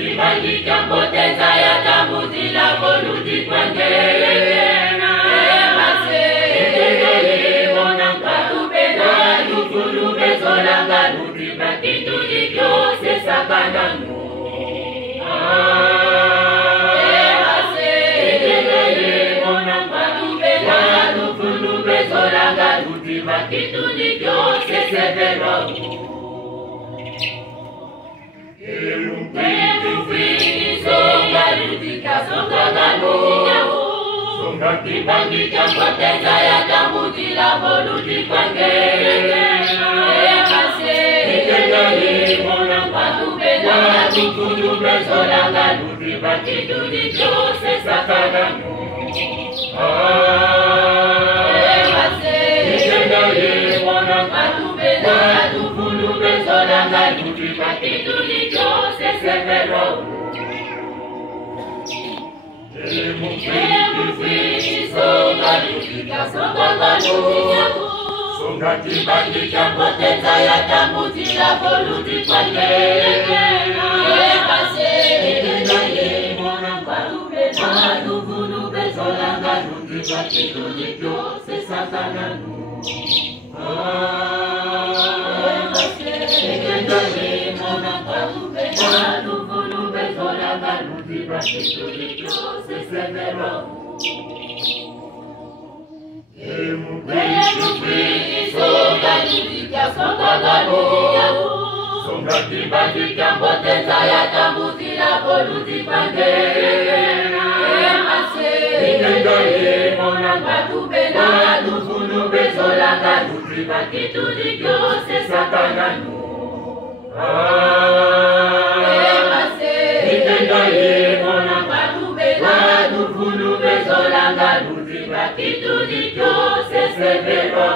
kibali cha poteza ya tambuzi la voluti kwa ngerena Emase Mona katupena Tukulube zolanga luti Bakitu jikyose sakananu Emase Mona katupena Tukulube zolanga luti Bakitu jikyose severo Songa kibali cha poteza ya tambuzi la voluti kwa ngerena Emase Mona katupena Tukulube zolanga luti Bakitu jikyose sakananu Emase Mona katupena Tukulube zolanga luti Bakitu jikyose severo Songa kibali cha poteza ya tambuzi la voluti kwa ngerena Emase Mona katupena Tukulube zolanga luti Bakitu jikyose sakananu Emase Mona katupena Tukulube zolanga luti Bakitu jikyose severo Songa kibali cha poteza ya tambuzi la voluti kwa ngerena Emase Mona katupena Tukulube zolanga luti Bakitu jikyose sakananu Emase Mona katupena Tukulube zolanga luti Bakitu jikyose severo